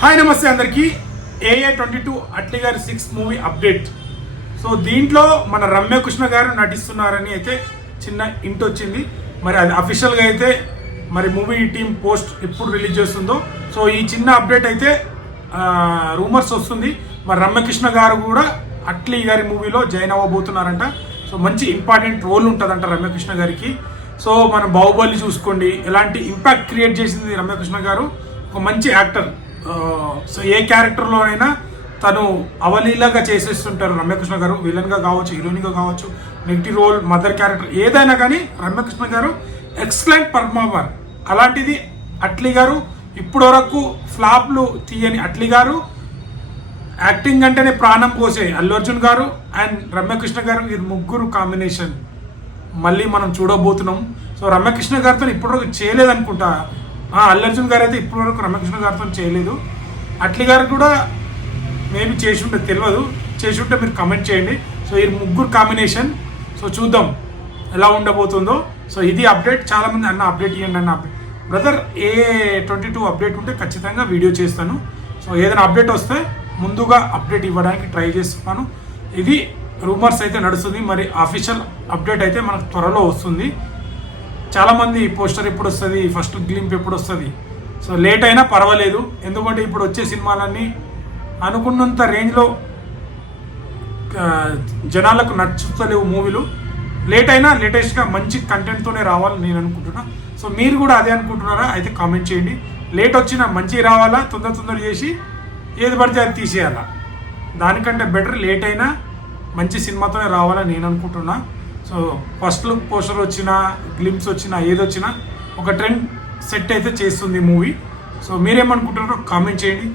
Hi నమస్తే అందరికీ. AA22 Atlee గారి 6 మూవీ అప్డేట్. సో దీంట్లో మన రమ్యకృష్ణ గారు నటిస్తున్నారని అయితే చిన్న ఇంట్ వచ్చింది. మరి అది అఫీషియల్గా అయితే మరి మూవీ టీం పోస్ట్ ఎప్పుడు రిలీజ్ చేస్తుందో. సో ఈ చిన్న అప్డేట్ అయితే రూమర్స్ వస్తుంది. మరి రమ్యకృష్ణ గారు కూడా అట్లీ గారి మూవీలో జాయిన్ అవ్వబోతున్నారంట. సో మంచి ఇంపార్టెంట్ రోల్ ఉంటుందంట రమ్యకృష్ణ గారికి. సో మనం బాహుబలి చూసుకోండి, ఎలాంటి ఇంపాక్ట్ క్రియేట్ చేసింది రమ్యకృష్ణ గారు. ఒక మంచి యాక్టర్. సో ఏ క్యారెక్టర్లోనైనా తను అవలీలగా చేసేస్తుంటారు రమ్యకృష్ణ గారు. విలన్గా కావచ్చు, హీరోయిన్గా కావచ్చు, నెగిటివ్ రోల్, మదర్ క్యారెక్టర్ ఏదైనా కానీ రమ్యకృష్ణ గారు ఎక్సలెంట్ పర్ఫార్మర్. అలాంటిది అట్లీ గారు ఇప్పటివరకు ఫ్లాప్లు తీయని అట్లీ గారు యాక్టింగ్ అంటేనే ప్రాణం పోసే అల్లు అర్జున్ గారు అండ్ రమ్యకృష్ణ గారు, ఈ ముగ్గురు కాంబినేషన్ మళ్ళీ మనం చూడబోతున్నాం. సో రమ్యకృష్ణ గారితో ఇప్పటివరకు చేయలేదనుకుంటా. అల్లు అర్జున్ గారు అయితే ఇప్పటివరకు రమ్యకృష్ణ గారితో చేయలేదు. అట్లీ గారు కూడా మేబీ చేసి ఉంటే తెలియదు, చేసి ఉంటే మీరు కమెంట్ చేయండి. సో ఈ ముగ్గురు కాంబినేషన్ సో చూద్దాం ఎలా ఉండబోతుందో. సో ఇది అప్డేట్. చాలామంది అన్న అప్డేట్ ఇవ్వండి అన్న అప్డేట్. బ్రదర్ AA22 అప్డేట్ ఉంటే ఖచ్చితంగా వీడియో చేస్తాను. సో ఏదైనా అప్డేట్ వస్తే ముందుగా అప్డేట్ ఇవ్వడానికి ట్రై చేస్తున్నాను. ఇది రూమర్స్ అయితే నడుస్తుంది. మరి అఫీషియల్ అప్డేట్ అయితే మనకు త్వరలో వస్తుంది. చాలామంది పోస్టర్ ఎప్పుడు వస్తుంది, ఫస్ట్ గ్లింప్ ఎప్పుడు వస్తుంది. సో లేట్ అయినా పర్వాలేదు, ఎందుకంటే ఇప్పుడు వచ్చే సినిమాలన్నీ అనుకున్నంత రేంజ్లో జనాలకు నచ్చుతలేవు మూవీలు. లేట్ అయినా లేటెస్ట్గా మంచి కంటెంట్తోనే రావాలని నేను అనుకుంటున్నా. సో మీరు కూడా అదే అనుకుంటున్నారా? అయితే కామెంట్ చేయండి. లేట్ వచ్చినా మంచి రావాలా, తొందర చేసి ఏది పడితే అది తీసేయాలా. దానికంటే బెటర్ లేట్ అయినా మంచి సినిమాతోనే రావాలని నేను అనుకుంటున్నా. సో ఫస్ట్ లుక్ పోస్టర్ వచ్చినా, గ్లిమ్స్ వచ్చినా, ఏదొచ్చినా ఒక ట్రెండ్ సెట్ అయితే చేస్తుంది మూవీ. సో మీరేమనుకుంటున్నారో కామెంట్ చేయండి.